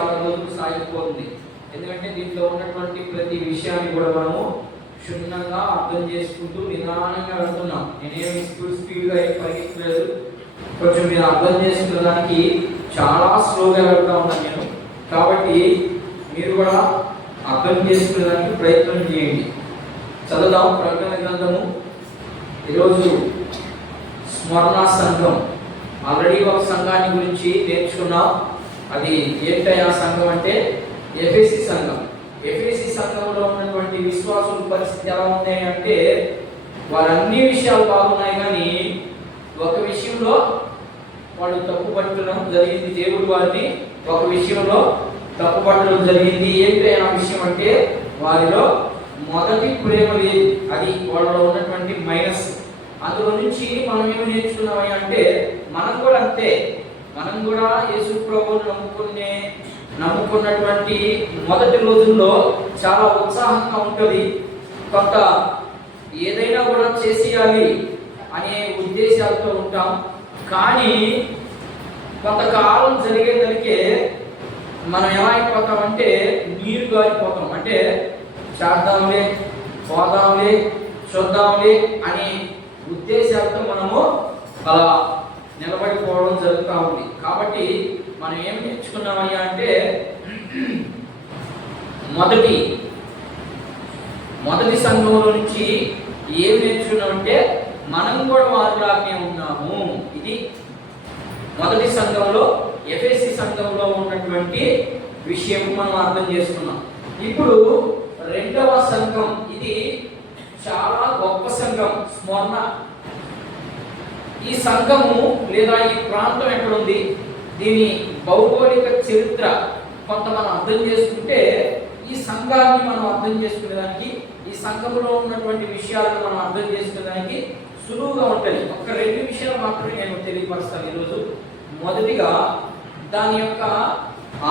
చాలా రోజులు సాగిపోతుంది. ఎందుకంటే దీంట్లో ఉన్నటువంటి ప్రతి విషయాన్ని కూడా మనము క్షుణ్ణంగా అర్థం చేసుకుంటూ నిదానంగా వెళ్తున్నాం. నేనేమి స్పీడ్గా పరిగెత్తలేదు, కొంచెం మీరు అర్థం చేసుకునే దానికి చాలా స్లోగా వెళ్తా ఉన్నాను నేను. కాబట్టి మీరు కూడా అర్థం చేసుకునే దానికి ప్రయత్నం చేయండి. చదువుదాం ప్రకటన గ్రంథము. ఈరోజు స్మరణ సంఘం, ఆల్రెడీ ఒక సంఘాన్ని గురించి నేర్చుకున్నాం. అది ఏంటయ్యా సంఘం అంటే ఎఫెసీ సంఘం. ఎఫెసీ సంఘంలో ఉన్నటువంటి విశ్వాసుల పరిస్థితి ఎలా ఉంది అంటే వారు అన్ని విషయాలు బాగున్నాయి, కానీ ఒక విషయంలో వాళ్ళు తప్పుపట్టడం జరిగింది. దేవుడు వారిని ఒక విషయంలో తప్పుపట్టడం జరిగింది. ఏంటి ఆ విషయం అంటే వారిలో మొదటి ప్రేమ లేదు. అది వాళ్ళలో ఉన్నటువంటి మైనస్. అందులో నుంచి మనం ఏమి నేర్చుకున్నామని అంటే మనం కూడా అంతే. మనం కూడా యేసు ప్రభువుని నమ్ముకున్నటువంటి మొదటి రోజుల్లో చాలా ఉత్సాహంగా ఉంటుంది. కొంత ఏదైనా కూడా చేసేయాలి అనే ఉద్దేశాలతో ఉంటాం. కానీ కొంతకాలం జరిగేసరికి మనం ఏమైపోతామంటే నీరు గారిపోతాం. అంటే చేద్దాంలే, పోదాంలే, చూద్దాంలే అనే ఉద్దేశాలతో మనము అలా నిలబడిపోవడం జరుగుతూ ఉంది. కాబట్టి మనం ఏం నేర్చుకున్నామయ్యా అంటే మొదటి సంఘంలో నుంచి ఏం నేర్చుకున్నామంటే మనం కూడా వారిలాగానే ఉన్నాము. ఇది మొదటి సంఘంలో ఎఫెసీ సంఘంలో ఉన్నటువంటి విషయం మనం అర్థం చేసుకున్నాం. ఇప్పుడు రెండవ సంఘం, ఇది చాలా గొప్ప సంఘం, స్మరణ. ఈ సంఘము లేదా ఈ ప్రాంతం ఎక్కడుంది, దీని భౌగోళిక చరిత్ర కొంత మనం అర్థం చేసుకుంటే ఈ సంఘాన్ని మనం అర్థం చేసుకునేదానికి, ఈ సంఘంలో ఉన్నటువంటి విషయాలను మనం అర్థం చేసుకునేదానికి సులువుగా ఉంటుంది. ఒక రెండు విషయాలు మాత్రమే నేను తెలియపరుస్తాను ఈరోజు. మొదటిగా దాని యొక్క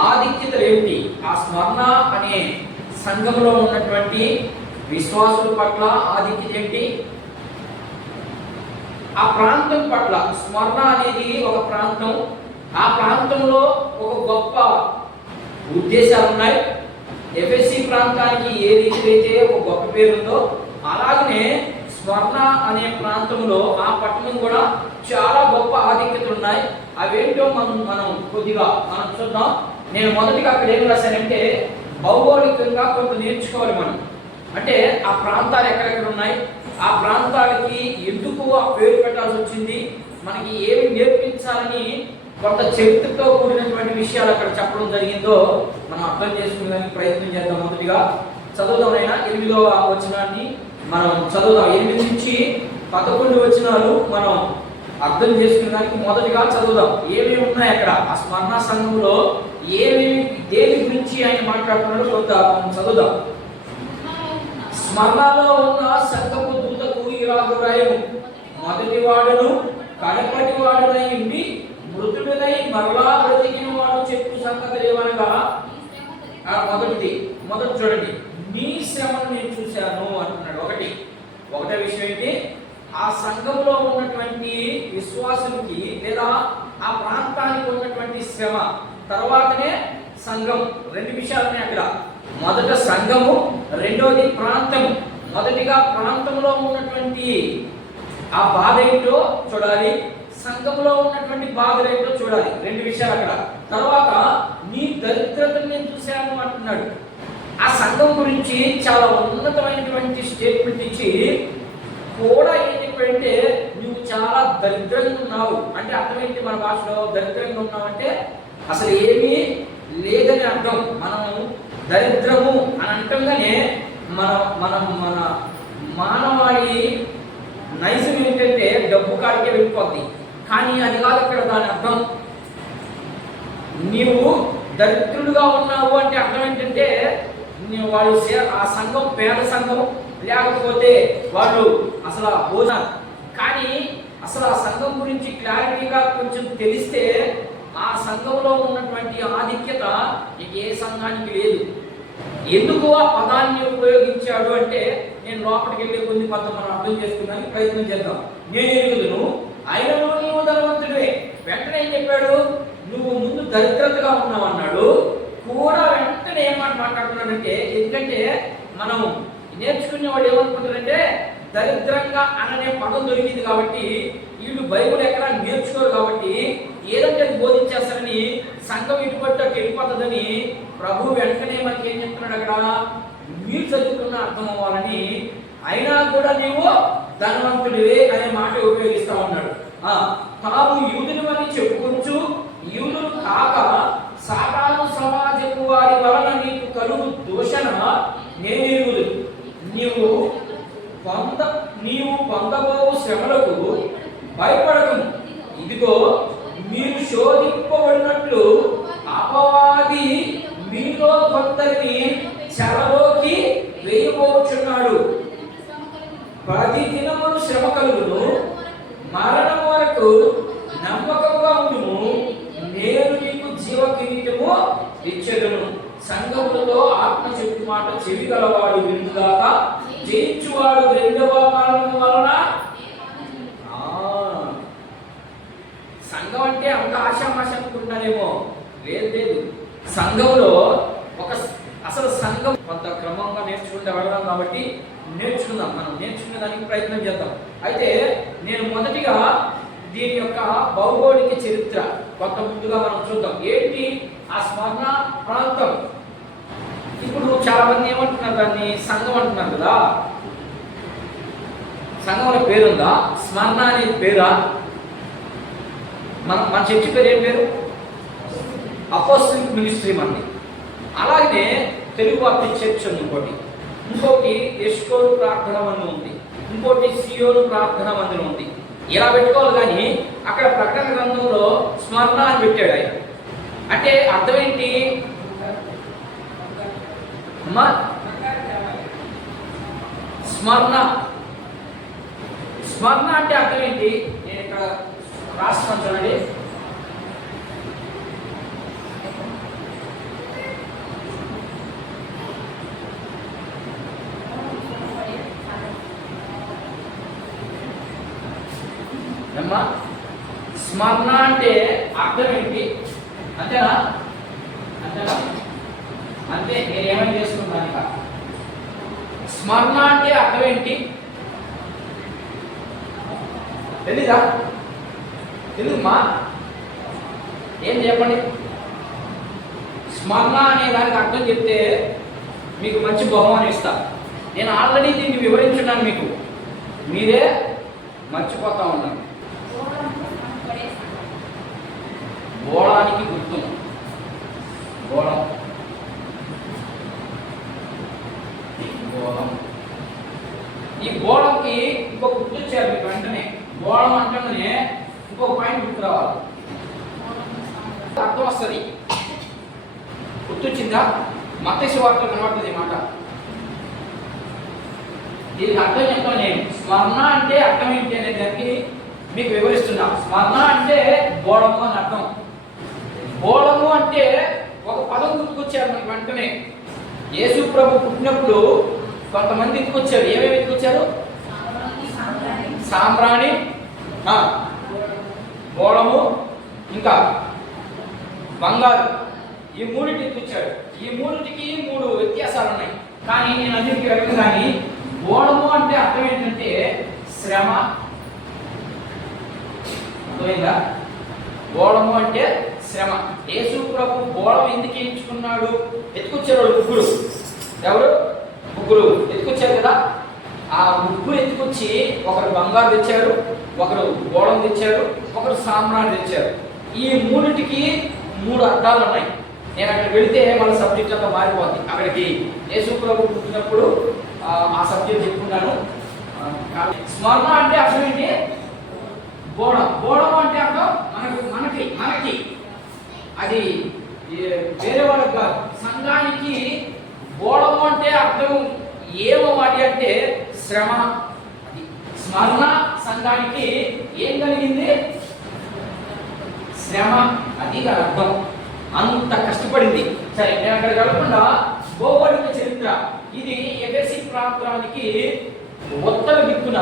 ఆధిక్యత ఏమిటి, ఆ స్మరణ అనే సంఘంలో ఉన్నటువంటి విశ్వాసుల పట్ల ఆధిక్యత ఏంటి, ఆ ప్రాంతం పట్ల. స్మరణ అనేది ఒక ప్రాంతం, ఆ ప్రాంతంలో ఒక గొప్ప ఉద్దేశాలు ఉన్నాయి. ఎఫెసీ ప్రాంతానికి ఏ రీతికైతే ఒక గొప్ప పేరు ఉందో అలాగనే స్మరణ అనే ప్రాంతంలో ఆ పట్టణం కూడా చాలా గొప్ప ఆధిక్యతలు ఉన్నాయి. అవేంటో మనం కొద్దిగా చూద్దాం. నేను మొదటిగా అక్కడ ఏం రాశానంటే భౌగోళికంగా కొంత నేర్చుకోవాలి మనం. అంటే ఆ ప్రాంతాలు ఎక్కడెక్కడ ఉన్నాయి, ఆ ప్రాంతాలకి ఎందుకు ఆ పేరు పెట్టాల్సి వచ్చింది, మనకి ఏమి నేర్పించాలని కొంత చరిత్రతో కూడినటువంటి విషయాలు అక్కడ చెప్పడం జరిగిందో మనం అర్థం చేసుకునేదానికి ప్రయత్నం చేద్దాం. మొదటిగా చదువుదామైనా 8వ వచనాన్ని మనం చదువుదాం. 8 నుంచి 11 వచనాలు మనం అర్థం చేసుకునేదానికి మొదటిగా చదువుదాం. ఏమేమి ఉన్నాయి అక్కడ, ఆ స్మరణ సంఘంలో ఏమేమి, దేని గురించి ఆయన మాట్లాడుతున్నాడో కొంత చదువుదాం. స్మరణలో ఉన్న సంఘపు దూతకు ఇలాగు రాయము, మొదటి వాడును కడపటి వాడునై ఉండి మృతుడినై మరలా బ్రతికిన వాడు చెప్పు సంగతులు ఏమనగా, మొదటి చూడండి, నీ శ్రమను నేను చూశాను అంటున్నాడు. ఒకటే విషయం ఏంటి, ఆ సంఘంలో ఉన్నటువంటి విశ్వాసులకి లేదా ఆ ప్రాంతానికి ఉన్నటువంటి శ్రమ, తర్వాతనే సంఘం. రెండు విషయాలనే అక్కడ. మొదట సంఘము, రెండోది ప్రాంతము. మొదటిగా ప్రాంతంలో ఉన్నటువంటి ఆ బాధ ఏంటో చూడాలి, సంఘంలో ఉన్నటువంటి బాధ ఏంటో చూడాలి. రెండు విషయాలు అక్కడ. తర్వాత నీ దరిద్రతను నేను చూశాను అంటున్నాడు. ఆ సంఘం గురించి చాలా ఉన్నతమైనటువంటి స్టేట్మెంట్ ఇచ్చి కూడా ఏం చెప్పాడంటే నువ్వు చాలా దరిద్రంగా ఉన్నావు అంటే అర్థం ఏంటి, మన భాషలో దరిద్రంగా ఉన్నావు అంటే అసలు ఏమీ లేదని అర్థం. మనం దరిద్రము అని అంటంగానే మన మానవాళి నైజం ఏంటంటే డబ్బు కాడికే వెళ్ళిపోద్ది. కానీ అది కాదు ఇక్కడ దాని అర్థం. నీవు దరిద్రుడుగా ఉన్నావు అంటే అర్థం ఏంటంటే వాళ్ళు ఆ సంఘం పేద సంఘం, లేకపోతే వాళ్ళు అసలు భోజనం. కానీ అసలు ఆ సంఘం గురించి క్లారిటీగా కొంచెం తెలిస్తే ఆ సంఘంలో ఉన్నటువంటి ఆధిక్యత ఏ సంఘానికి లేదు. ఎందుకు ఆ పదాన్ని ఉపయోగించాడు అంటే నేను లోపలికి వెళ్ళే కొద్ది కొంత మనం అర్థం చేసుకోవడానికి ప్రయత్నం చేద్దాం. నేను ఎరుగుదును ఆయనను నీవు ధనవంతుడే. వెంటనే ఏం చెప్పాడు, నువ్వు ముందు దరిద్రతగా ఉన్నావు అన్నాడు, చెప్తున్నాడంటే, ఎందుకంటే మనం నేర్చుకునే వాడు ఏమనుకుంటారంటే దరిద్రంగా అననే పదం దొరికింది కాబట్టి వీళ్ళు బైబుల్ ఎక్కడ నేర్చుకోరు కాబట్టి ఏదంటే అది బోధించేస్తారని సంఘం ఇటుపట్టు వెళ్ళిపోతుందని ప్రభు వెంటనే మనకి ఏం చెప్తున్నాడు అక్కడ, మీరు చదువుకున్న అర్థం అవ్వాలని, అయినా కూడా నీవు ధనవంతుడివే అనే మాట ఉపయోగిస్తా ఉన్నాడు. తాము యూదులు అని చెప్పుకొచ్చు యూదులు కాక సాతాను సమాజపు వారి వలన నీకు కలుగు దూషణ నేను ఎరుగుదు. నీవు పొందబోవు శ్రమలకు భయపడకు. ఇదిగో మీరు శోధింపబడినట్లు అపవాది మీలో కొందరిని చెరలోకి వేయబోచున్నాడు. ప్రతి దినమును శ్రమ కలుగును, మరణం వరకు నమ్మకంగా ఉండుము, నేను నీకు జీవ కిరీటము ఇచ్చెదను. సంఘములతో ఆత్మ చెప్పు మాట చెవి గలవాడు వినుగాక, జయించువాడు రెండవ మరణం వలన. సంఘం అంటే అంత ఆశామాష అనుకుంటున్నారేమో, లేదు. సంఘంలో అసలు సంఘం కొంత క్రమంగా నేర్చుకుంటే వెళదాం కాబట్టి నేర్చుకుందాం. మనం నేర్చుకునే దానికి ప్రయత్నం చేద్దాం. అయితే నేను మొదటిగా దీని యొక్క భౌగోళిక చరిత్ర కొంత ముందుగా మనం చూద్దాం. ఏంటి ఆ స్మరణ ప్రాంతం? ఇప్పుడు చాలా మంది ఏమంటున్నారు, దాన్ని సంఘం అంటున్నారు కదా. సంఘంలో పేరుందా? స్మరణ అనేది పేరా? మన చర్చి పేరు ఏం పేరు? అపోస్టలిక్ మినిస్ట్రీ మంది. అలాగే తెలుగు బాప్టిస్ట్ చర్చ్ ఉంది ఇంకోటి ఎస్కోలు ప్రార్థన మందిరం ఉంది, ఇంకోటి సియోను ప్రార్థన మందిరం ఉంది. ఇలా పెట్టుకోవాలి. కానీ అక్కడ ప్రకటన గ్రంథంలో స్మరణ అని పెట్టాడు ఆయన. అంటే అర్థం ఏంటి అమ్మా? స్మరణ అంటే అర్థం ఏంటి? నేను ఇక్కడ రాస్తాను చూడండి. అమ్మా, స్మరణ అంటే అర్థం ఏంటి? అంతేనా? అంతే. నేనేమని చేసుకున్నాను ఇక. స్మరణ అంటే అర్థం ఏంటి తెలీదా? తెలుగుమా? ఏం చెప్పండి. స్మరణ అనే దానికి అర్థం చెప్తే మీకు మంచి బహుమానం ఇస్తా. నేను ఆల్రెడీ దీన్ని వివరించున్నాను మీకు, మీరే మర్చిపోతా ఉన్నాను. బోళానికి గుర్తు బోళం. ఈ బోళంకి ఇంకొక గుర్తు వచ్చారు మీకు వెంటనే. బోళం అంటేనే ఇంకొక పాయింట్ గుర్తు రావాలి, అర్థం వస్తుంది. గుర్తొచ్చిందా? మత్తయి సువార్తలో కనబడుతుంది మాట. దీనికి అర్థం చెప్తాను నేను. స్మరణ అంటే అర్థం ఏంటి అనే దానికి మీకు వివరిస్తున్నా. స్మరణ అంటే బోళము అని అర్థం. బోళము అంటే ఒక పదం గుర్తుకొచ్చారు మనకి వెంటనే. యేసు ప్రభు పుట్టినప్పుడు కొంతమంది ఎత్తుకొచ్చారు. ఏమేమి ఎత్తుకొచ్చారు? సాంబ్రాణి, బోళము, ఇంకా బంగారు. ఈ మూడింటి ఎత్తుకొచ్చాడు. ఈ మూడింటికి 3 వ్యత్యాసాలు ఉన్నాయి. కానీ నేను అన్నిటికీ వెళ్ళను. కానీ బోళము అంటే అర్థం ఏంటంటే శ్రమ. అర్థమైందా? బోళము అంటే శ్రమ. యేసు ప్రభు బోళం ఎందుకు ఎంచుకున్నాడు? ఎత్తుకొచ్చారు వాళ్ళు ముగ్గురు. ఎవరు? ముగ్గురు ఎత్తుకొచ్చారు కదా. ఆ ముగ్గురు ఎత్తుకొచ్చి ఒకరు బంగారు తెచ్చారు, ఒకరు బోళం తెచ్చారు, ఒకరు సాంబ్రాణి తెచ్చారు. ఈ మూడింటికి 3 అర్థాలు ఉన్నాయి. నేను అక్కడికి వెళితే మన సబ్జెక్ట్ అంతా మారిపోద్ది. అక్కడికి యేసు ప్రభు పుట్టినప్పుడు ఆ సబ్జెక్ట్ చెప్పుకున్నాను. స్మరణ అంటే అర్థం ఏంటి? బోళం అంటే అర్థం మనకి అది వేరే వాళ్ళకి కాదు. సంఘానికి బోళము అంటే అర్థం ఏమో వాటి అంటే శ్రమ. అది స్మరణ సంఘానికి ఏం కలిగింది? శ్రమ. అది దాని అర్థం. అంత కష్టపడింది. సరే, నేను అక్కడ కలగకుండా భౌగోళిక చరిత్ర. ఇది ఎఫెసీ ప్రాంతానికి ఉత్తర దిక్కున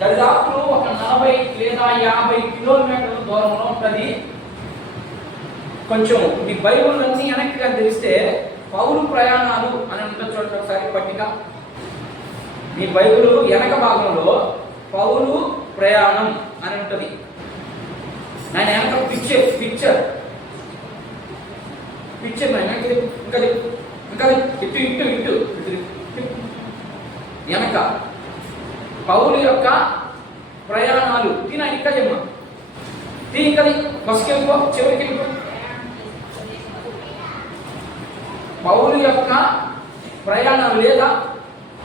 దాదాపు ఒక 40 లేదా 50 కిలోమీటర్ల దూరంలో ఉంటుంది. కొంచెం మీ బైబుల్ అన్ని వెనక్కి తెలిస్తే పౌలు ప్రయాణాలు అని ఉంటుంది చూడండి ఒకసారి పట్టిక. మీ బైబిల్ వెనక భాగంలో పౌలు ప్రయాణం అని ఉంటుంది. ఆయన వెనక పిక్చర్ పిక్చర్ ఇంకా ఇటు ఇటు ఇటు వెనక పౌలు యొక్క ప్రయాణాలు తిన ఇంకా చెప్పమా ఇంకా బస్కెళ్ళిపో చివరికి వెళ్ళిపో. పౌలు యొక్క ప్రయాణాలు లేదా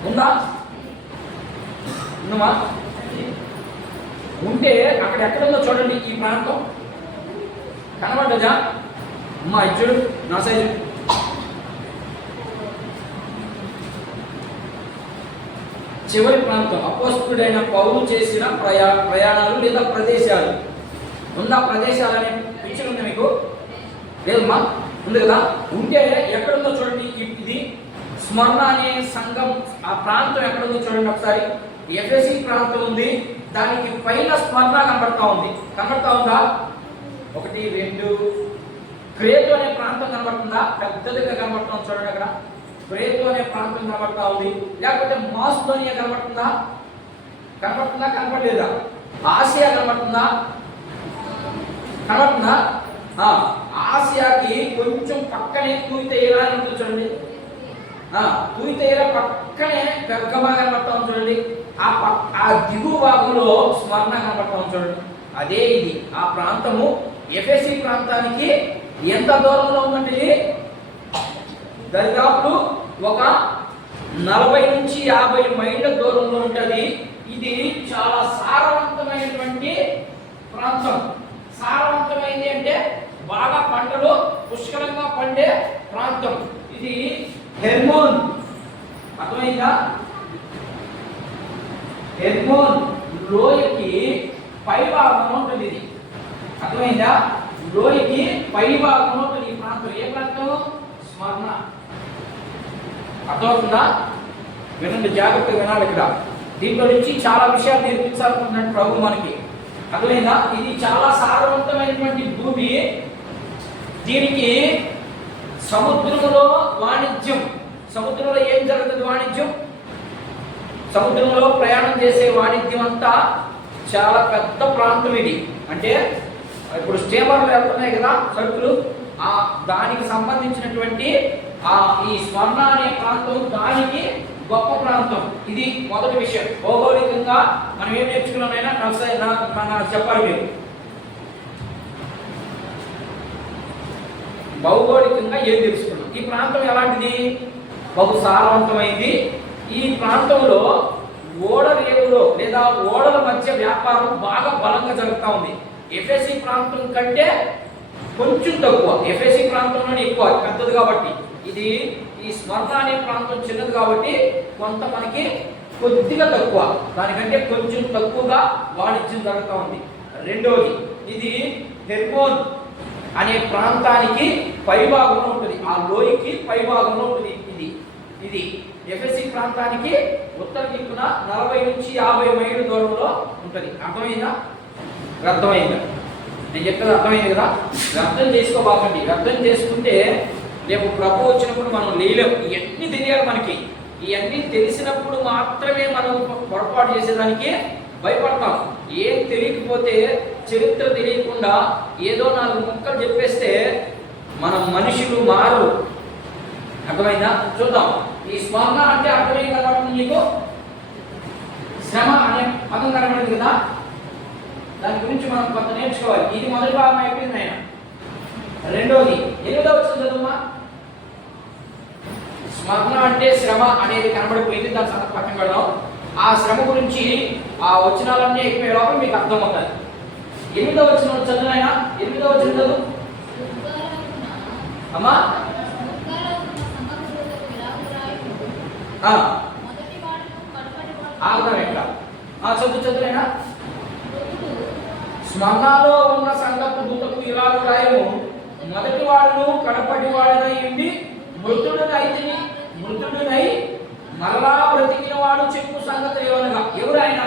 ఉందా? ఉన్నమా? ఉంటే అక్కడ ఎక్కడుందో చూడండి. ఈ ప్రాంతం కనబడ్డదా? అమ్మా ఇచ్చుడు నా సైజు. చివరి ప్రాంతం అపోస్తలుడైన పౌలు చేసిన ప్రయాణాలు లేదా ప్రదేశాలు. ఉందా? ప్రదేశాలు అనే పిక్చర్ ఉంది మీకు? లేదమ్మా? ఉంది కదా? ఉంటే ఎక్కడుందో చూడండి. ఇది స్మరణ అనే సంఘం. ఆ ప్రాంతం ఎక్కడుందో చూడండి ఒకసారి. ఎఫెసీ ప్రాంతం ఉంది, దానికి పైన స్మరణ కనబడతా ఉందా? 1 2 క్రేతు అనే ప్రాంతం కనబడుతుందా? పెద్దదిగా కనబడుతుంది చూడండి. అక్కడ క్రేతు అనే ప్రాంతం కనబడతా ఉంది. లేకపోతే మాసిదోనియా కనబడుతుందా? కనబడలేదా? ఆసియా కనబడుతుందా? ఆసియాకి కొంచెం పక్కనే తూయితెయిరా అని ఉంటుంది చూడండి. తూయితెయిరా పక్కనే పెర్గమా కనబడతా ఉంది చూడండి. ఆ దిగువ భాగంలో స్మరణ కనబడతా ఉంది చూడండి. అదే ఇది. ఆ ప్రాంతము ఎఫెసీ ప్రాంతానికి ఎంత దూరంలో ఉందండి? దరిదాపు ఒక 40 నుంచి 50 మైళ్ళ దూరంలో ఉంటుంది. ఇది చాలా సారవంతమైనటువంటి ప్రాంతం. సారవంతమైంది అంటే బాగా పంటలు పుష్కలంగా పండే ప్రాంతం. ఇది హెర్మోన్. అర్థమైందా? హెర్మోన్ లోయకి పై భాగంలో ఉంటుంది. ఇది అర్థమైందా? లోయకి పై భాగంలో ఉంటుంది ఈ ప్రాంతం. ఏ ప్రాంతం? స్మరణ. అర్థమవుతుందా? వినండి, జాగ్రత్తగా వినాలి. ఇక్కడ దీంట్లో నుంచి చాలా విషయాలు నేర్పించాలనుకుంటున్నాడు ప్రభు మనకి. అర్థమైందా? ఇది చాలా సారవంతమైనటువంటి భూమి. దీనికి సముద్రంలో వాణిజ్యం. సముద్రంలో ఏం జరుగుతుంది? వాణిజ్యం. సముద్రంలో ప్రయాణం చేసే వాణిజ్యం అంతా చాలా పెద్ద ప్రాంతం ఇది. అంటే ఇప్పుడు స్టీమర్లు వెళ్తున్నాయి కదా సరుకులు, దానికి సంబంధించినటువంటి ఈ స్వర్ణ అనే ప్రాంతం దానికి గొప్ప ప్రాంతం. ఇది మొదటి విషయం. భౌగోళికంగా మనం ఏం నేర్చుకున్నామైనా నాకు చెప్పాలి మీరు. భౌగోళికంగా ఏం తెలుసుకున్నాం? ఈ ప్రాంతం ఎలాంటిది? బహు సారవంతమైంది. ఈ ప్రాంతంలో ఓడరేవులో లేదా ఓడల మధ్య వ్యాపారం బాగా బలంగా జరుగుతూ ఉంది. ఎఫెసీ ప్రాంతం కంటే కొంచెం తక్కువ. ఎఫెసీ ప్రాంతంలోనే ఎక్కువ, పెద్దది కాబట్టి. ఇది ఈ స్మరణ అనే ప్రాంతం చిన్నది కాబట్టి కొంత మనకి కొద్దిగా తక్కువ, దానికంటే కొంచెం తక్కువగా వాణిజ్యం జరుగుతూ ఉంది. రెండోది, ఇది హెర్మోన్ అనే ప్రాంతానికి పైభాగంలో ఉంటుంది. ఆ లోయకి పైభాగంలో ఉంటుంది. ఇది ఎఫెసీ ప్రాంతానికి ఉత్తర దిక్కున 40 నుంచి 50 మైళ్ళ దూరంలో ఉంటుంది. అర్థమైందా? నేను చెప్పేది అర్థమైంది కదా? అర్థం చేసుకోబాకండి. అర్థం చేసుకుంటే రేపు ప్రభు వచ్చినప్పుడు మనం లేలేము. ఇవన్నీ తెలియాలి మనకి. ఇవన్నీ తెలిసినప్పుడు మాత్రమే మనం పొరపాటు చేసేదానికి భయపడతాం. ఏం తెలియకపోతే, చరిత్ర తెలియకుండా ఏదో 4 ముక్కలు చెప్పేస్తే మన మనుషులు మారు. అర్థమైందా? చూద్దాం. ఈ స్మరణ అంటే అర్థమైంది కాబట్టి నీకు శ్రమ అనే పదం కనబడింది కదా, దాని గురించి మనం కొంత నేర్చుకోవాలి. ఇది మొదటి భాగం అయిపోయింది ఆయన. రెండోది 8వ వచనం చదువుమా. స్మరణ అంటే శ్రమ అనేది కనబడిపోయింది, దాని సంగతి పక్కన పెడదాం. ఆ శ్రమ గురించి ఆ వచనాలన్నీ అయిపోయే లోపల మీకు అర్థమవుతుంది. 8వ వచనం చదువు ఆయన. 8వ వచనం చదువు అమ్మా. చదువునైనా. స్మరణలో ఉన్న సంగపు దూతకు ఇలాగ రాయము, మొదటి వాడును కడపటి వాడునై ఉండి మృతుడునై మరలా బ్రతికిన వాడు చెప్పు సంగతి ఏమనగా. ఎవరు ఆయన?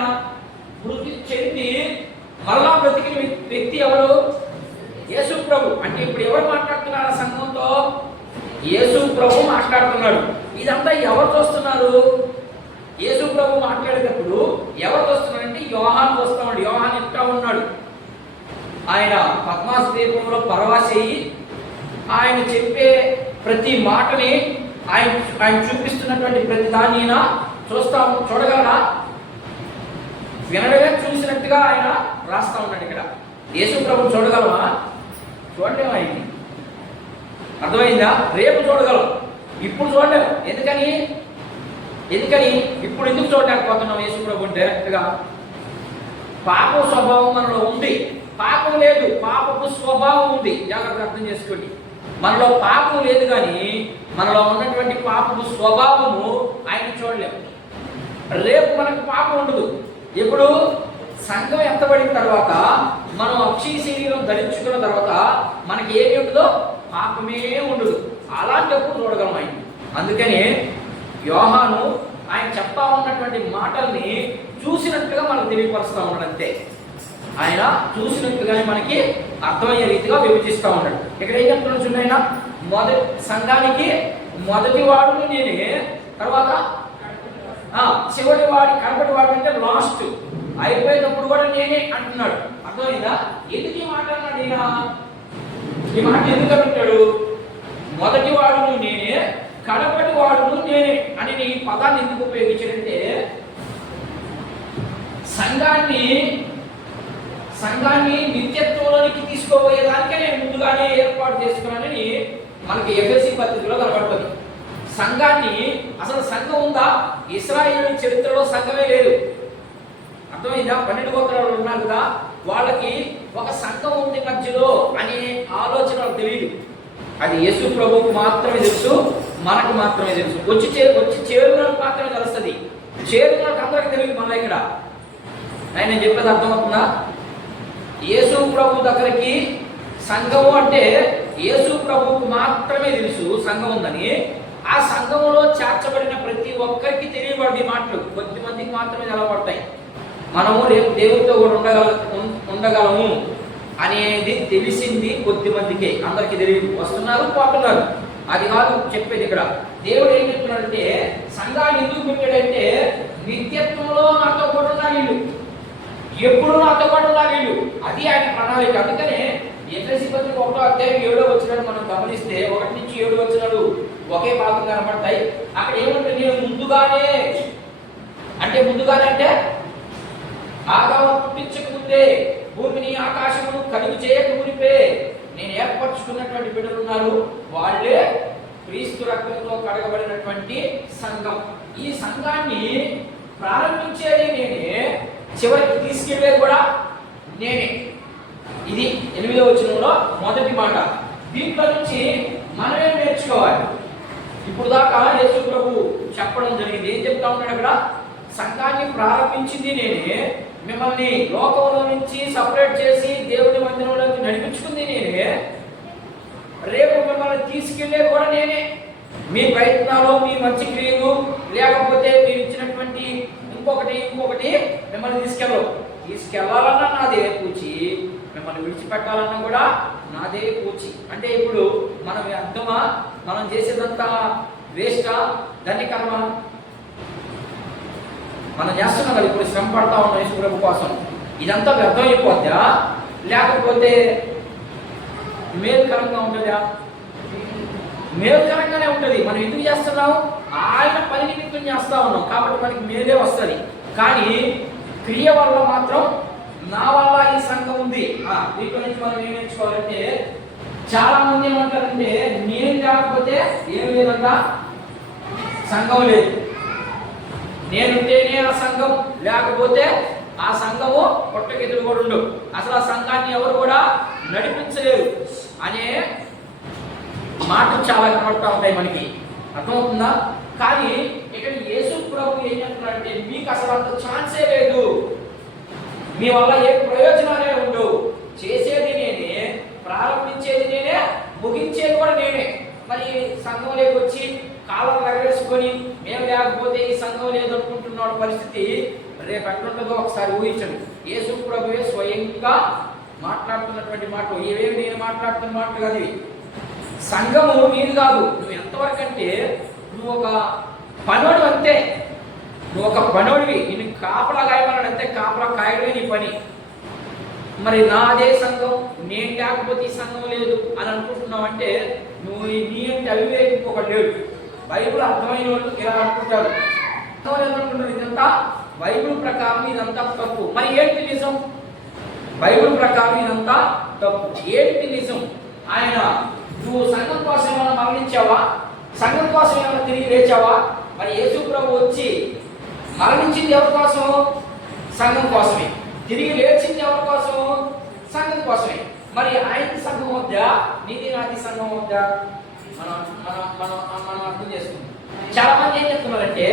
మృతి చెంది మరలా బ్రతికిన వ్యక్తి ఎవరు? యేసు ప్రభు. అంటే ఇప్పుడు ఎవరు మాట్లాడుతున్నారు ఆ సంఘంతో? యేసు ప్రభు మాట్లాడుతున్నాడు. ఇదంతా ఎవరు చూస్తున్నారు? యేసు ప్రభు మాట్లాడేటప్పుడు ఎవరు చూస్తున్నారంటే యోహాను చూస్తున్నాడు. యోహాను ఇట్లా ఉన్నాడు, ఆయన పద్మాసు దీపంలో పరవాసేయి ఆయన చెప్పే ప్రతి మాటని ఆయన చూపిస్తున్నటువంటి ప్రతి దాన్ని చూడగలరా? వినడమే చూసినట్టుగా ఆయన రాస్తా ఉన్నాడు. ఇక్కడ యేసు ప్రభు చూడగలమా? చూడలేము. ఆయన్ని అర్థమైందా? రేపు చూడగలం, ఇప్పుడు చూడలేము. ఎందుకని ఇప్పుడు ఎందుకు చూడలేకపోతున్నాం? యేసు ప్రభు డైరెక్ట్గా పాప స్వభావం మనలో ఉంది. పాపం లేదు, పాపపు స్వభావం ఉంది. జాగ్రత్తగా అర్థం చేసుకోండి. మనలో పాపం లేదు, కానీ మనలో ఉన్నటువంటి పాపపు స్వభావము ఆయన చూడలేము. రేపు మనకు పాపం ఉండదు. ఇప్పుడు సంఘం ఎత్తబడిన తర్వాత, మనం అక్షయ శరీరం ధరించుకున్న తర్వాత మనకి ఏమి ఉండదో పాపమే ఉండదు. అలాంటప్పుడు చూడగలం ఆయన. అందుకని యోహాను ఆయన చెప్తా ఉన్నటువంటి మాటల్ని చూసినట్టుగా మనకు తెలియపరుస్తూ ఉన్నాడు. అంతే, ఆయన చూసినట్టుగానే మనకి అర్థమయ్యే రీతిగా విభజిస్తూ ఉన్నాడు. ఇక్కడ ఏం చెప్తున్నాడు చూడండి, సంఘానికి మొదటి వాడును నేనే, తర్వాత చివరి వాడి కడపటి వాడు అంటే లాస్ట్ అయిపోయేటప్పుడు కూడా నేనే అంటున్నాడు. అర్థమైందా? ఎందుకు ఈ మాట అన్నాడు ఈయన? ఈ మాట ఎందుకు అంటాడు? మొదటి వాడును నేనే, కడపటి వాడును నేనే అని ఈ పదాన్ని ఎందుకు ఉపయోగించాడంటే, సంఘాన్ని నిత్యత్వంలోనికి తీసుకోబోయేదానికే నేను ముందుగానే ఏర్పాటు చేసుకున్నానని మనకి ఎఫెసీ పత్రికలో కనబడుతుంది. సంఘాన్ని, అసలు సంఘం ఉందా? ఇశ్రాయేలు చరిత్రలో సంఘమే లేదు. అర్థమైందా? 12 గోత్రాలు ఉన్నారు కదా, వాళ్ళకి ఒక సంఘం ఉంది మధ్యలో అనే ఆలోచన తెలియదు. అది యేసు ప్రభువుకు మాత్రమే తెలుసు, మనకు మాత్రమే తెలుసు. వచ్చి చేరులకు మాత్రమే తెలుస్తుంది. చేరులకు అందరికి తెలియదు. మళ్ళీ ఇక్కడ ఆయన చెప్పేది అర్థమవుతుందా? యేసు ప్రభు దగ్గరికి సంఘము అంటే యేసు ప్రభువుకు మాత్రమే తెలుసు సంఘం ఉందని. ఆ సంఘములో చేర్చబడిన ప్రతి ఒక్కరికి తెలియబడి మాటలు కొద్ది మందికి మాత్రమే నిలబడతాయి. మనము రేపు దేవుడితో కూడా ఉండగలము అనేది తెలిసింది కొద్ది మందికే, అందరికి తెలియదు. వస్తున్నారు, పోతున్నారు. అది కాదు చెప్పేది. ఇక్కడ దేవుడు ఏం చెప్తున్నాడంటే, సంఘాన్ని ఎందుకు పెట్టాడంటే, నిత్యత్వంలో నాతో కూడా ఉన్నారు వీళ్ళు, ఎప్పుడు నాతో కూడా ఉన్నారు వీళ్ళు. అది ఆయన ప్రణాళిక. అందుకనే ఎఫెసీ పత్రిక 1వ అధ్యాయం 7వ వచనాన్ని మనం గమనిస్తే 1 నుంచి 7 వచనాలు ఒకే భాగం కనబడతాయి. అక్కడ ఏమంటే, నేను ముందుగానే ఆదాము పుట్టించక ముందే, భూమిని ఆకాశమును కలుగు చేయక మునిపే నేను ఏర్పరచుకున్నటువంటి బిడ్డలు ఉన్నారు, వాళ్ళే క్రీస్తు రక్తంతో కడగబడినటువంటి సంఘం. ఈ సంఘాన్ని ప్రారంభించేది నేనే, చివరికి తీసుకెళ్లేది కూడా నేనే. ఇది 8వ వచనంలో మొదటి మాట. దీంట్లో నుంచి మనమే నేర్చుకోవాలి. ఇప్పుడు దాకా యేసు ప్రభు చెప్పడం జరిగింది. ఏం చెప్తా ఉన్నాడు అక్కడ? సంఘాన్ని ప్రారంభించింది నేనే, మిమ్మల్ని లోకంలో నుంచి సపరేట్ చేసి దేవుని మందిరంలోకి నడిపించుకుంది నేనే, రేపు మిమ్మల్ని తీసుకెళ్లేది కూడా నేనే. మీ ప్రయత్నాలు, మీ మంచి క్రియలు, లేకపోతే మీరు ఇచ్చినటువంటి ఇంకొకటి మిమ్మల్ని తీసుకెళ్లాలన్నా నాదే పూచి, మిమ్మల్ని విడిచిపెట్టాలన్నా కూడా నాదే పూచి. అంటే ఇప్పుడు మనం అర్థమా? మనం చేసేదంతా వేస్టా? ధన్యకరమా? మనం చేస్తున్నాం కదా, ఇప్పుడు శ్రమ పడతా ఉన్నాం యేసు ప్రభు కోసం. ఇదంతా వ్యర్థం అయిపోద్దా, లేకపోతే మేలుకరంగా ఉంటుందా? మేలుకరంగానే ఉంటుంది. మనం ఎందుకు చేస్తున్నాం? ఆయన పని నిమిత్తం చేస్తా ఉన్నాం కాబట్టి మనకి మేలే వస్తుంది. కానీ క్రియ వల్ల మాత్రం నా వల్ల ఈ సంఘం ఉంది. దీంట్లో నుంచి మనం ఏం నేర్చుకోవాలంటే, చాలా మంది ఏమంటారంటే, నేను లేకపోతే ఏం లేదంట, సంఘం లేదు. నేనుంటేనే ఆ సంఘం, లేకపోతే ఆ సంఘము పొట్టకెదురు కూడా ఉండవు, అసలు ఆ సంఘాన్ని ఎవరు కూడా నడిపించలేరు అనే మాటలు చాలా కనబడతా ఉంటాయి మనకి. అర్థమవుతుందా? కానీ ఇక్కడ యేసు ప్రభు ఏం చెప్తున్నాడంటే, మీకు అసలు అంత ఛాన్సే లేదు, మీ వల్ల ఏ ప్రయోజనాలే ఉండవు. చేసేది నేనే, ప్రారంభించేది నేనే, ముగించేది కూడా నేనే. మరి సంఘంలోకి వచ్చి కాలం ఎగరేసుకొని మేము లేకపోతే ఈ సంఘం లేదనుకుంటున్నాడు పరిస్థితి రేపు ఎట్లుంటుందో ఒకసారి ఊహించండి. యేసు ప్రభువే స్వయంగా మాట్లాడుతున్నటువంటి మాట, ఇవేమి నేను మాట్లాడుతున్న మాట కాదు. సంఘము నీది కాదు, నువ్వు ఎంతవరకు అంటే నువ్వు ఒక పనోడు అంతే, నువ్వు ఒక పనోడివి, నేను కాపలా కాయమన్నాడు అంతే, కాపలా కాయడమే నీ పని. మరి నాదే సంఘం, నేను లేకపోతే ఈ సంఘం లేదు అని అనుకుంటున్నావు అంటే నువ్వు నీ అంటే అవివేకం ఒకటి లేడు. బైబుల్ అర్థమైన వాళ్ళు ఇలా అనుకుంటారు, ఏమనుకుంటారు ఇదంతా బైబుల్ ప్రకారం ఇదంతా తప్పు. మరి ఏంటి నిజం? బైబుల్ ప్రకారం ఇదంతా తప్పు. ఏంటి నిజం? ఆయన నువ్వు సంఘం కోసం ఏమైనా మరణించావా? సంఘం కోసం ఏమైనా తిరిగి లేచావా? మరి యేసు ప్రభు వచ్చి మరణించింది ఎవరి కోసం? సంఘం కోసమే. తిరిగి లేచింది ఎవరి కోసం? సంఘం కోసమే. మరి ఆయన సంఘం వద్దా, నీది నాది సంఘం వద్దా? మనం మనం మనం మనం అర్థం చేసుకుంటాం. చాలా మంది ఏం చెప్తున్నారంటే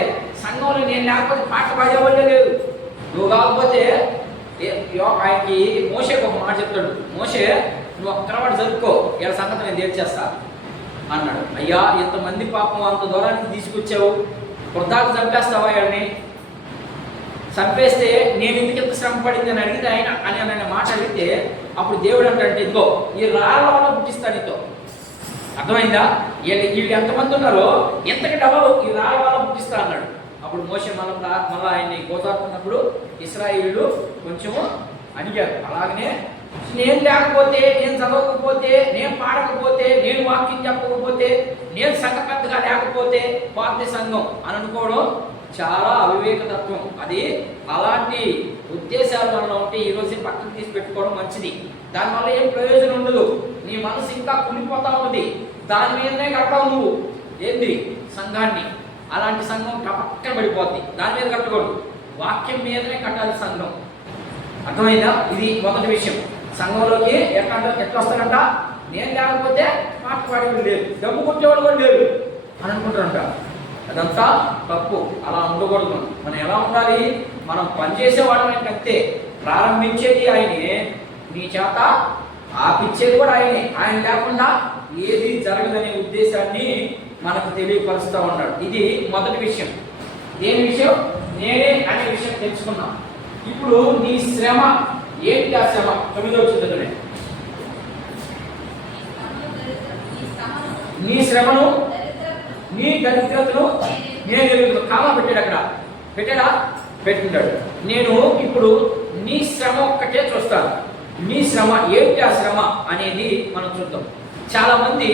సంఘంలో నేను లేకపోతే పాట పాడేవాళ్ళే లేదు, నువ్వు కాకపోతే ఆయనకి మోషేకి ఒక మాట చెప్తాడు, మోషే నువ్వు ఒక్కరవాడు జరుపుకో, ఇలా సంగతి నేను తీర్చేస్తా అన్నాడు. అయ్యా ఎంతమంది పాపం అంత దూరానికి తీసుకొచ్చావు, వృద్ధాకు చంపేస్తావా? అని చంపేస్తే నేను ఎందుకు ఎంత శ్రమ పడింది అని అడిగితే ఆయన మాట అడిగితే అప్పుడు దేవుడు అంటే ఇదిగో ఈ రాళ్ళ వల్ల పుట్టిస్తాను నీతో. అర్థమైందా? వీళ్ళు ఎంతమంది ఉన్నారో ఎంతకి డబలు ఈ రాళ్ళ వల్ల పుట్టిస్తా అన్నాడు. అప్పుడు మోషే మళ్ళీ ఆయన్ని గోదాడుతున్నప్పుడు ఇశ్రాయేలీయులు కొంచెము అడిగారు. అలాగనే నేను లేకపోతే, నేను చదవకపోతే, నేను పాడకపోతే, నేను వాక్యం చెప్పకపోతే, నేను సంఘ పెద్దగా లేకపోతే పార్టీ సంఘం అని అనుకోవడం చాలా అవివేకతత్వం. అది అలాంటి ఉద్దేశాలు మనలో ఉంటే ఈరోజు పక్కన తీసి పెట్టుకోవడం మంచిది. దానివల్ల ఏం ప్రయోజనం ఉండదు. నీ మనసు ఇంకా కులిపోతా ఉంది, దాని మీదనే కట్టావు నువ్వు ఏంది సంఘాన్ని. అలాంటి సంఘం పక్కన పడిపోద్ది, దాని మీద కట్టకూడదు, వాక్యం మీదనే కట్టాలి సంఘం. అర్థమైందా? ఇది మొదటి విషయం. సంఘంలోకి ఎట్లా వస్తారంట, నేను లేకపోతే పాట పాడేవాడు లేదు, డబ్బు కొట్టేవాడు కూడా లేదు అని అనుకుంటారంట. అదంతా తప్పు, అలా ఉండకూడదు. మనం ఎలా ఉండాలి? మనం పనిచేసేవాళ్ళని అంతే, ప్రారంభించేది ఆయనే, నీ చేత ఆపిచ్చేది కూడా ఆయనే. ఆయన లేకుండా ఏది జరగదనే ఉద్దేశాన్ని మనకు తెలియపరుస్తూ ఉన్నాడు. ఇది మొదటి విషయం. దేని విషయం? నేనే అనే విషయం తెలుసుకున్నాం. ఇప్పుడు నీ శ్రమ ఏంటి? ఆ శ్రమ 9వ వచనం, నీ శ్రమను నీ దరిద్రతను నేను ఎరుగుతాను. కామా పెట్టాడు, అక్కడ పెట్టాడా? పెట్టుకుంటాడు. నేను ఇప్పుడు నీ శ్రమ ఒక్కటే చూస్తాను. నీ శ్రమ ఏంటి? ఆ శ్రమ అనేది మనం చూద్దాం. చాలా మంది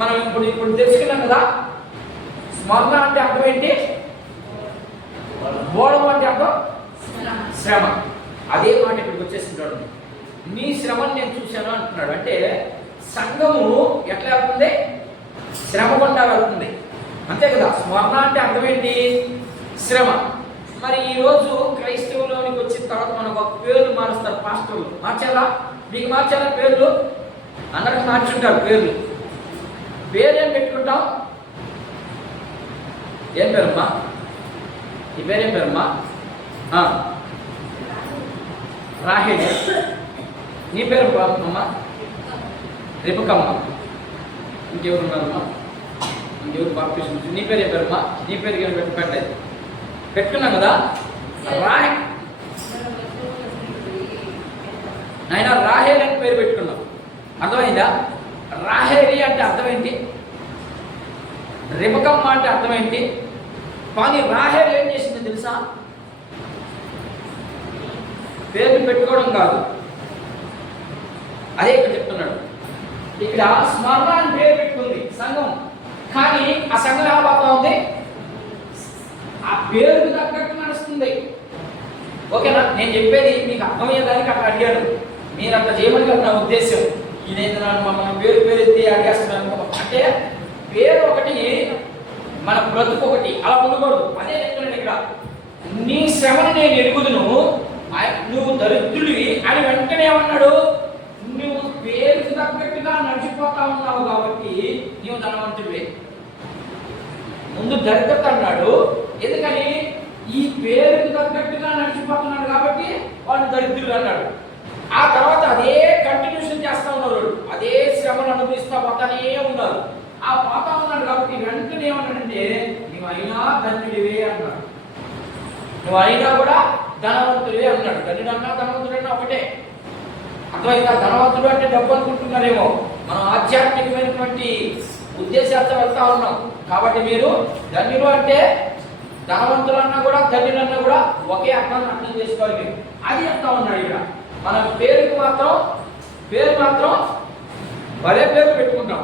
మనం ఇప్పుడు తెలుసుకున్నాం కదా, స్మరణ అంటే అర్థం ఏంటి? బోధం అంటే అర్థం శ్రమ. అదే మాట ఇక్కడికి వచ్చేస్తుంటాడు. నీ శ్రమను నేను చూశాను అంటున్నాడు. అంటే సంఘము ఎట్లా వెళ్తుంది? శ్రమ గుండా వెళ్తుంది, అంతే కదా. స్మరణ అంటే అర్థం ఏంటి? శ్రమ. మరి ఈరోజు క్రైస్తవులోనికి వచ్చిన తర్వాత మనకు ఒక పేర్లు మారుస్తారు పాస్టర్లు. మార్చాలా? మీకు మార్చాలా పేర్లు? అందరికి మార్చుంటారు పేర్లు. పేరేం పెట్టుకుంటాం? ఏం పేరమ్మా? ఈ పేరేం పేరమ్మా? రాహేలి. నీ పేరు అమ్మా? రిపకమ్మ. ఇంకెవరు ఉన్నారమ్మా? ఇంకెవరు బాప్టిజం? నీ పేరు ఏం పేరమ్మా? నీ పేరు ఏం పెట్టలేదు, పెట్టుకున్నాం కదా. నాయన రాహేలి అని పేరు పెట్టుకున్నాం, అర్థమైందా? రాహేలి అంటే అర్థమేంటి? రిపకమ్మ అంటే అర్థమేంటి? కానీ రాహేలి ఏం చేసిందో తెలుసా? పేరు పెట్టుకోవడం కాదు, అదే ఇక్కడ చెప్తున్నాడు. ఇక్కడ స్మరణ అని పేరు పెట్టుకుంది సంఘం, కానీ ఆ సంఘం ఎలా పోతా ఉంది? ఆ పేరుకు తగ్గట్టు నడుస్తుంది. ఓకేనా? నేను చెప్పేది మీకు అర్థమయ్యేదానికి అక్కడ అడిగాడు. మీరు అంత చేయమని కదా నా ఉద్దేశం. ఇదేంటి మనం పేరు ఎత్తి అడిగేస్తున్నాను అంటే, పేరు ఒకటి, మన బ్రతుకు ఒకటి, అలా ఉండకూడదు. అదే చెప్తున్నాడు ఇక్కడ. నీ శ్రమను నేను ఎరుగుదును, నువ్వు దరిద్రుడివి అని వెంటనే ఏమన్నాడు? నువ్వు పేరుకు తగ్గట్టుగా నడిచిపోతా ఉన్నావు కాబట్టి నీవు ధనవంతుడివే. ముందు దరిద్రత అన్నాడు, ఎందుకని? ఈ పేరుకు తగ్గట్టుగా నడిచిపోతున్నాడు కాబట్టి వాడు దరిద్రుడు అన్నాడు. ఆ తర్వాత అదే కంటిన్యూషన్ చేస్తా ఉన్నారు, అదే శ్రమను అనుభవిస్తా పోతానే ఉన్నారు. ఆ పోతా ఉన్నాడు కాబట్టి వెంటనే ఏమన్నాడంటే, నువ్వు అయినా ధన్యుడివే అన్నాడు. నువ్వు అయినా కూడా ధనవంతుడివే అన్నాడు. ధనుడన్నా ధనవంతుడన్నా ఒకటే. అర్థమైందా? ధనవంతుడు అంటే డబ్బు అనుకుంటున్నారేమో, మనం ఆధ్యాత్మికమైనటువంటి ఉద్దేశాలతో వెళ్తా ఉన్నాం. కాబట్టి మీరు ధన్యులు అంటే ధనవంతులన్నా కూడా ధన్యులన్నా కూడా ఒకే అర్థాన్ని అర్థం చేసుకోవాలి మీరు. అది చెప్తా ఉన్నాడు ఇక్కడ. మన పేరు మాత్రం భలే పేరు పెట్టుకుంటాం,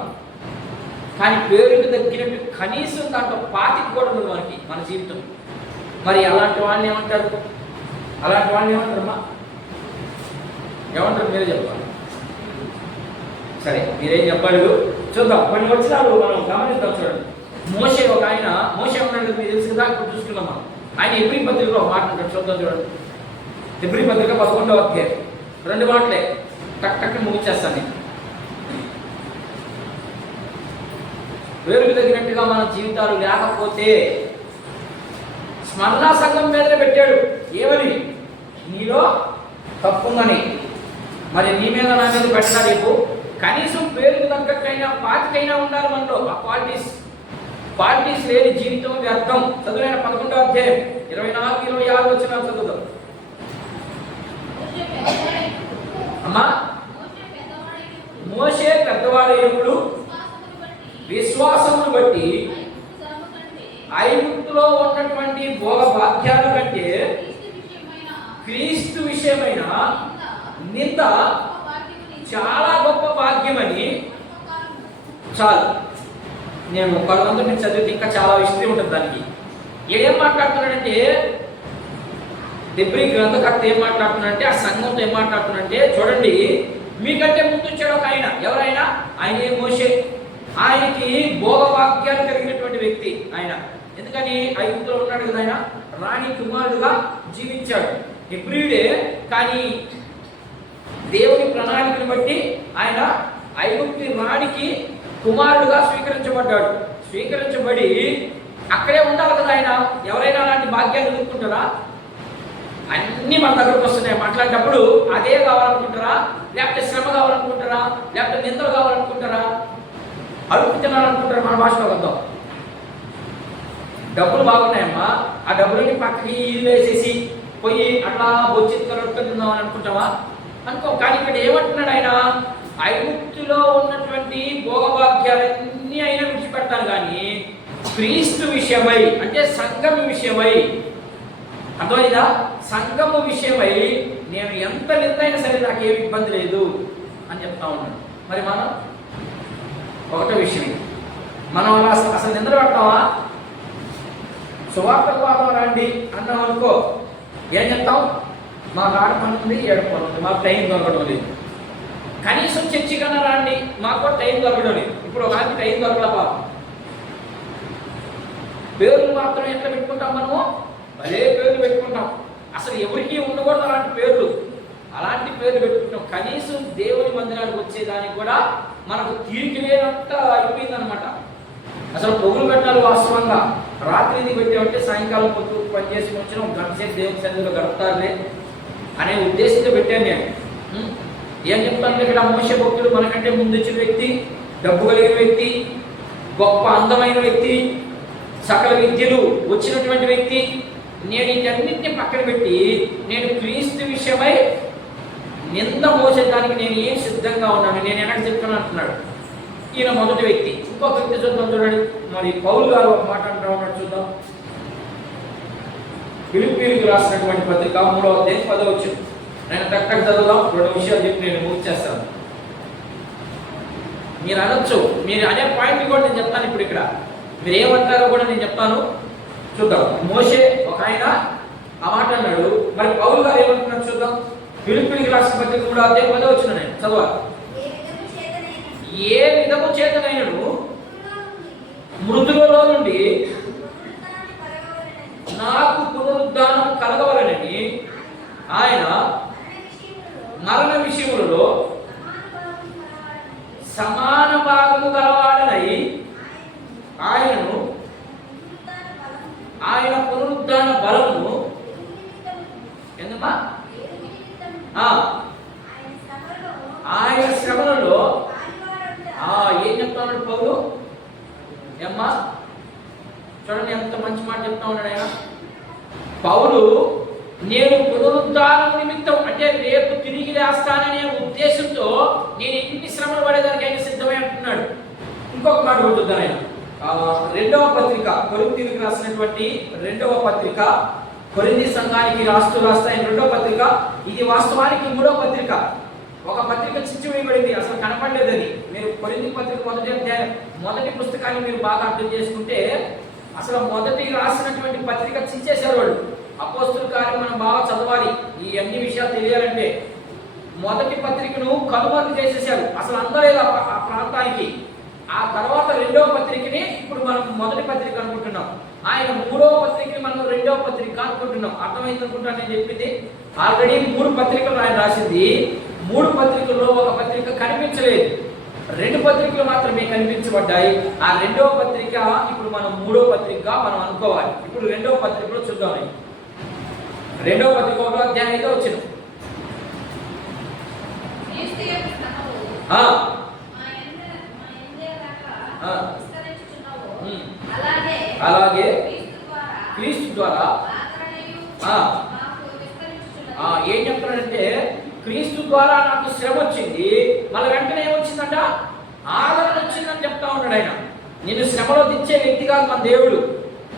కానీ పేరుకి తగ్గినట్టు కనీసం దాంట్లో పాతికి కూడా ఉండదు మనకి మన జీవితం. మరి అలాంటి వాళ్ళని ఏమంటారు? అమ్మా ఏమంటారు మీరే చెప్పాలి. సరే మీరేం చెప్పాలి చూద్దాం. కొన్ని వచ్చినాలు మనం గమనిద్దాం. చూడండి, మోషే ఒక ఆయన మోషే ఉన్నాడు మీరు తెలిసి కదా, ఇప్పుడు చూసుకున్నామా. ఆయన ఎబ్రీ పత్రికలో ఒక మాట ఉంటాడు, చూద్దాం చూడండి. ఎబ్రీ పత్రిక 11వ అధ్యాయం 2 మాటలే టక్ ముగిచేస్తాను నేను. పేరుకు తగినట్టుగా మన జీవితాలు లేకపోతే స్మరణ సంఘం మీదనే పెట్టాడు. ఏమని? నీలో తప్పుందని. మరి నీ మీద నా మీద పెట్టినా రేపు కనీసం పేరుకు తగ్గట్టైనా పాతికైనా ఉండాలి మనలో. ఆ క్వాలిటీస్ లేని జీవితం వ్యర్థం. చదువులైన 11వ అధ్యాయం 24-26 వచ్చిన చదువుదాం. అమ్మా, మోషే పెద్దవాడైనప్పుడు విశ్వాసమును బట్టి ఐగుప్తులో ఉన్నటువంటి భోగ భాగ్యాల కంటే క్రీస్తు విషయమైన నింద చాలా గొప్ప భాగ్యమని. చాలు, నేను కొంతమంది మీరు చదివితే ఇంకా చాలా విషయం ఉంటుంది దానికి. ఏం మాట్లాడుతున్నాడంటే హెబ్రీ గ్రంథకర్త ఏం మాట్లాడుతున్నాడంటే, ఆ సంఘంతో ఏం మాట్లాడుతున్నాడంటే, చూడండి మీకంటే ముందు వచ్చాడు ఒక ఆయన. ఎవరైనా? ఆయనే మోషే. ఆయనకి భోగవాక్యాలు కలిగినటువంటి వ్యక్తి ఆయన. ఎందుకని? ఐగుప్తులో ఉన్నాడు కదా, ఆయన రాణి కుమారుడుగా జీవించాడు. హెబ్రీయుడే, కానీ దేవుని ప్రణాళికను బట్టి ఆయన ఐగుప్తి రాణికి కుమారుడుగా స్వీకరించబడి అక్కడే ఉండాలి కదా ఆయన. ఎవరైనా అలాంటి భాగ్యాలు ఎదుర్కొంటారా? అన్నీ మన దగ్గరకు వస్తున్నాయి. మాట్లాడేటప్పుడు అదే కావాలనుకుంటారా, లేకపోతే శ్రమ కావాలనుకుంటారా, లేకపోతే నిందలు కావాలనుకుంటారా, అడుగు తినాలనుకుంటారా? మన భాషలో వద్దాం. డబ్బులు బాగున్నాయమ్మా, ఆ డబ్బులని పక్కకి ఇల్లు వేసేసి పోయి అట్లా బొచ్చి తిందామని అనుకుంటావా? అనుకో. కానీ ఇక్కడ ఏమంటున్నాడు ఆయన? ఐగుప్తులో ఉన్నటువంటి భోగభాగ్యాలన్నీ అయినా విడిచిపెట్టాలి, కానీ క్రీస్తు విషయమై అంటే సంఘము విషయమై, అర్థమైందా? సంఘము విషయమై నేను ఎంత నిందైనా సరే నాకు ఏమి ఇబ్బంది లేదు అని చెప్తా ఉన్నాడు. మరి మనం ఒకటో విషయం, మనం అలా అసలు నిద్ర పడతామా? సువార్తకు వాదం రండి అన్నాం అనుకో, ఏం చెప్తాం? మాకు ఆడ పని ఉంది, ఏడు పని ఉంది, మాకు టైం దొరకడం లేదు. కనీసం చర్చి కన్నా రండి, మాకు కూడా టైం దొరకడం లేదు. ఇప్పుడు ఒక ఆమె టైం దొరకలే పాపం. పేర్లు మాత్రం ఎట్లా పెట్టుకుంటాం మనము? భలే పేర్లు పెట్టుకుంటాం. అసలు ఎవరికి ఉండకూడదు అలాంటి పేర్లు. అలాంటి పేర్లు పెట్టుకుంటాం. కనీసం దేవుని మందిరానికి వచ్చేదానికి కూడా మనకు తీరిక లేనంత అయిపోయిందనమాట. అసలు పొగులు పెట్టాలి. వాస్తవంగా రాత్రి ఇది పెట్టామంటే సాయంకాలం పొద్దు పనిచేసి వచ్చిన ఒక గంట సేపు దేవుని సన్నిధిలో గడుపుతారులే అనే ఉద్దేశంతో పెట్టాను నేను. ఏం చెప్తాను ఇక్కడ? మోషే భక్తుడు మనకంటే ముందు వచ్చిన వ్యక్తి, డబ్బు కలిగిన వ్యక్తి, గొప్ప అందమైన వ్యక్తి, సకల విద్యలు వచ్చినటువంటి వ్యక్తి. నేను వీటన్నింటినీ పక్కన పెట్టి నేను క్రీస్తు విషయమై నింద మోసేదానికి నేను ఏం సిద్ధంగా ఉన్నాను, నేను ఎన్నడూ చెప్తాను అంటున్నాడు. ఈయన మొదటి వ్యక్తి. ఇంకొక వ్యక్తి చూద్దాం చూడండి. మరి పౌలు గారు ఒక మాట అంటూ ఉన్నాడు, చూద్దాం. ఫిలిప్పీయులకు రాసినటువంటి పత్రిక 3వ అధ్యాయం 10వ వచనం. నేను టక్కన చదువుదాం. 2 విషయాలు చెప్పి నేను ముగిచేస్తాను. మీరు అనొచ్చు, మీరు అనే పాయింట్ కూడా నేను చెప్తాను. ఇప్పుడు ఇక్కడ మీరు ఏమంటారో కూడా నేను చెప్తాను. చూద్దాం. మోషే ఒక ఆయన ఆ మాట అన్నాడు. మరి పౌలు గారు ఏమంటున్నాడు చూద్దాం. ఫిలిప్పీయులకు రాసిన పత్రిక 3వ అధ్యాయం 10వ వచనం నేను చదవాలి. ఏ విధము చేతనైనను మృతులలో నుండి నాకు పునరుద్ధానం కలగవలనని ఆయన మరణ విషయములలో సమాన భాగము గలవాడనై ఆయన పునరుద్ధాన బలము ఎందుమా ఆయన శ్రమలలో ఏం చెప్తా ఉన్నాడు పౌలు? ఏమ్మా చూడండి ఎంత మంచి మాట చెప్తా ఉన్నాడు ఆయన. పౌలు నేను పునరుద్ధానం నిమిత్తం అంటే రేపు తిరిగి లేస్తాననే ఉద్దేశంతో నేను ఎన్ని శ్రమలు పడేదానికైనా సిద్ధమై అంటున్నాడు. ఇంకొక మాట చూద్దాం ఆయన రెండవ పత్రిక కొరింథీయులకు రాసినటువంటి రెండవ పత్రిక కొరింథీ సంఘానికి రాస్తాయని రెండవ పత్రిక. ఇది వాస్తవానికి మూడవ పత్రిక. ఒక పత్రిక చిచ్చివేయబడింది, అసలు కనపడలేదు అది. మీరు కొరింథీ పత్రిక మొదటి పుస్తకాన్ని మీరు బాగా అర్థం చేసుకుంటే అసలు మొదటి రాసినటువంటి పత్రిక చించేశారు వాళ్ళు. అపోస్తుల కార్యం మనం బాగా చదవాలి, ఈ అన్ని విషయాలు తెలియాలంటే. మొదటి పత్రికను కనుమరుగు చేసేసారు, అసలు అందలేదు ఆ ప్రాంతానికి. ఆ తర్వాత రెండవ పత్రికని ఇప్పుడు మనం మొదటి పత్రిక అనుకుంటున్నాం. ఆయన మూడవ పత్రికని మనం రెండవ పత్రిక అనుకుంటున్నాం. అర్థమైంది అనుకుంటాను నేను చెప్పింది. ఆల్రెడీ 3 పత్రికలు ఆయన రాసింది. 3 పత్రికల్లో ఒక పత్రిక కనిపించలేదు, 2 పత్రికలు మాత్రమే కనిపించబడ్డాయి. ఆ రెండవ పత్రిక ఇప్పుడు మనం మూడవ పత్రిక మనం అనుకోవాలి. ఇప్పుడు రెండవ పత్రికలో చూద్దాం. రెండవ పత్రిక 1వ అధ్యాయంలో వచ్చిన అలాగే క్రీస్తు ద్వారా ఏం చెప్తున్నాడంటే క్రీస్తు ద్వారా నాకు శ్రమ వచ్చింది, మళ్ళీ వెంటనే ఏమొచ్చిందంట ఆదరణ వచ్చిందని చెప్తా ఉన్నాడు ఆయన. నిన్ను శ్రమలో దించే వ్యక్తి కాదు మన దేవుడు,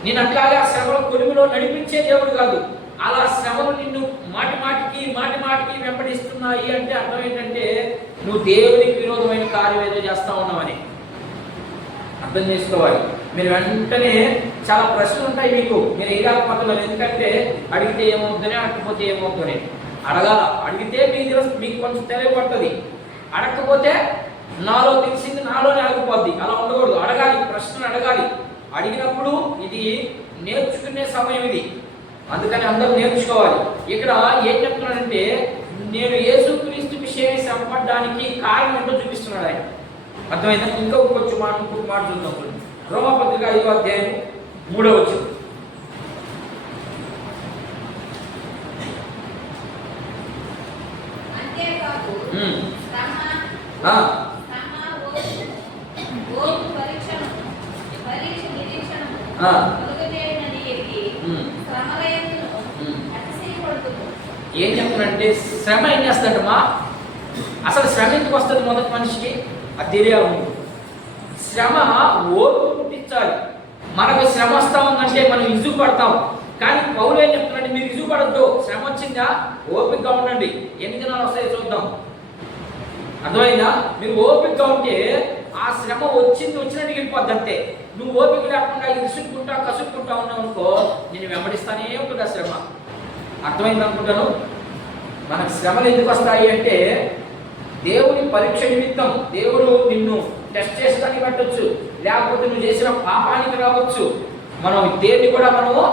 నేను అట్లాగే ఆ శ్రమలో కొలిమిలో నడిపించే దేవుడు కాదు. అలా శ్రమలు నిన్ను మాటి మాటికి వెంబడిస్తున్నాయి అంటే అర్థం ఏంటంటే నువ్వు దేవునికి విరోధమైన కార్యం ఏదో చేస్తా ఉన్నావని అర్థం చేసుకోవాలి. మీరు వెంటనే చాలా ప్రశ్నలు ఉంటాయి మీకు, మీరు వేయలేకపోతున్నారు. ఎందుకంటే అడిగితే ఏమవుతుందని, అడగకపోతే ఏమవుతుంది అడగాల. అడిగితే మీకు కొంచెం తెలియబడుతుంది, అడగకపోతే నాలో తెలిసింది నాలోనే ఆగిపోద్ది. అలా ఉండకూడదు, అడగాలి, ప్రశ్నలు అడగాలి. అడిగినప్పుడు ఇది నేర్చుకునే సమయం ఇది, అందుకని అందరూ నేర్చుకోవాలి. ఇక్కడ ఏం చెప్తున్నాడంటే నేను యేసుక్రీస్తు విషయమై శ్రమపడడానికి కారణం ఏంటో చూపిస్తున్నాడు ఆయన. అర్థమైందా? ఇంకొక మాట చూద్దాం. రోమపత్రిక 5వ అధ్యాయం 3వ వచనం. ఏం చెప్తున్నాడంటే శ్రమ ఏం చేస్తాడమ్మా, అసలు శ్రమ ఎందుకు వస్తుంది మొదటి మనిషికి అది తెలియాలి. శ్రమ ఓర్పు పుట్టించాలి. మనకు శ్రమ వస్తా ఉందంటే మనం ఇసుగు పడతాం. కానీ పౌలు ఏం చెప్తున్నాడు, మీరు ఇసుగు పడద్దు, శ్రమ వచ్చిందా ఓపికగా ఉండండి, ఎన్ని దినాలు వస్తాయో చూద్దాం. అర్థమైందా? మీరు ఓపికగా ఉంటే ఆ శ్రమ వచ్చినట్టు వెళ్ళిపోద్ది అంతే. నువ్వు ఓపిక లేకుండా కసుక్కుంటా ఉన్నావు అనుకో, నేను వెంబడిస్తానే ఉంటుంది ఆ శ్రమ. అర్థమైంది అనుకుంటాను. మనకు శ్రమలు ఎందుకు వస్తాయి అంటే దేవుని పరీక్ష నిమిత్తం. దేవుడు నిన్ను టెస్ట్ చేసేదానికి పెట్టవచ్చు, లేకపోతే నువ్వు చేసిన పాపానికి రావచ్చు. మనం దేన్ని కూడా మనము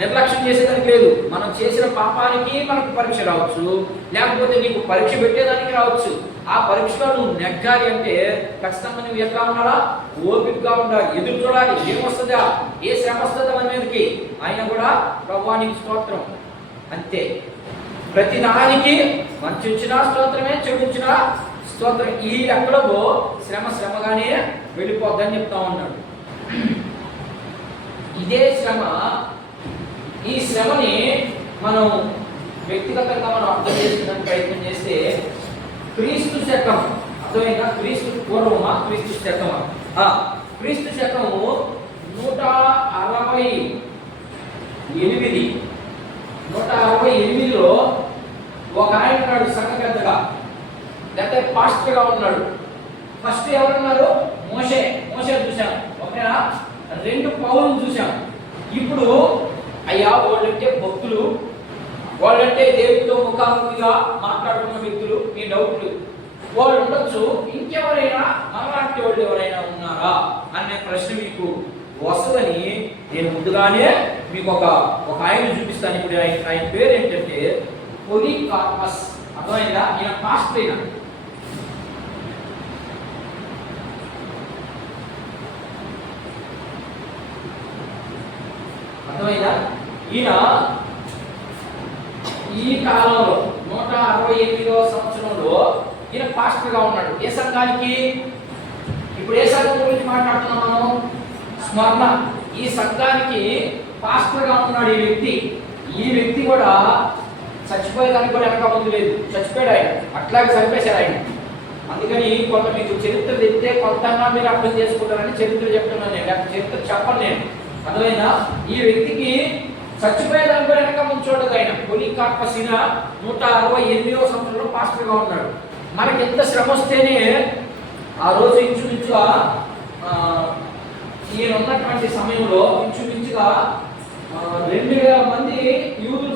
నిర్లక్ష్యం చేసేదానికి లేదు. మనం చేసిన పాపానికి మనకు పరీక్ష రావచ్చు, లేకపోతే నీకు పరీక్ష పెట్టేదానికి రావచ్చు. ఆ పరీక్షలో నువ్వు నెగ్గాలి అంటే ఖచ్చితంగా నువ్వు ఎట్లా ఉండాలా, ఓపికగా ఉండాలి, ఎదురు చూడాలి. ఏమొస్తుందా, ఏ శ్రమ వస్తుందా మన మీదకి, ఆయన కూడా ప్రభువానికి స్తోత్రం అంతే. ప్రతి దానికి మంచి వచ్చినా స్తోత్రమే, చెడు వచ్చినా స్తోత్రం. ఈ లెక్కలో శ్రమగానే వెళ్ళిపోద్దని చెప్తా ఉన్నాడు. ఇదే శ్రమ, ఈ శ్రమని మనం వ్యక్తిగతంగా మనం అర్థం చేసుకునే ప్రయత్నం చేస్తే క్రీస్తు శకం అర్థమైందా? క్రీస్తు పూర్వమా క్రీస్తు శకమా? క్రీస్తు శకము 168లో ఒక ఆయన ఉన్నాడు సంఘ పెద్దగా, లేకపోతే పాస్టర్గా ఉన్నాడు. ఫస్ట్ ఎవరున్నారు? మోషే చూశాం, ఓకేనా? 2 పౌలుని చూశాం. ఇప్పుడు అయ్యా వాళ్ళంటే భక్తులు, వాళ్ళంటే దేవుడితో ముఖాముఖిగా మాట్లాడుతున్న వ్యక్తులు, మీ డౌట్లు వాళ్ళు ఉండొచ్చు. ఇంకెవరైనా మనలాంటి వాళ్ళు ఎవరైనా ఉన్నారా అనే ప్రశ్న మీకు వస్తుందని నేను ముందుగానే మీకు ఒక ఆయన చూపిస్తాను. ఇప్పుడు ఆయన పేరు ఏంటంటే పొలికార్పస్. అర్థమైందా? ఈయన పాస్టర్. అయినా అర్థమైందా? ఈయన ఈ కాలంలో 168వ సంవత్సరంలో ఈయన పాస్టర్గా ఉన్నాడు. ఏ సంఘానికి? ఇప్పుడు ఏ సంఘం గురించి మాట్లాడుతున్నాం మనం? స్మరణ. ఈ సంఘానికి పాస్టర్గా ఉన్నాడు ఈ వ్యక్తి. ఈ వ్యక్తి కూడా చచ్చిపోయేదానికి కూడా వెనక ముందు లేదు, చచ్చిపోయాడు ఆయన, అట్లాగే చంపేశాడు ఆయన. అందుకని కొంత మీకు చరిత్ర చెప్తే కొంతగా మీరు అర్థం చేసుకుంటారని చరిత్ర చెప్తున్నాను నేను, లేకపోతే చరిత్ర చెప్పను నేను. అర్థమైనా? ఈ వ్యక్తికి చచ్చిపోయేదానికి కూడా వెనక ముందు చూడదు ఆయన. పొలికార్పసిన 168వ సంవత్సరంలో పాస్టర్గా ఉన్నాడు. మనకి ఎంత శ్రమ వస్తేనే ఆ రోజు ఇంచుమించుగా ఈయన ఉన్నటువంటి సమయంలో ఇంచుమించుగా 2000 మంది యూదులు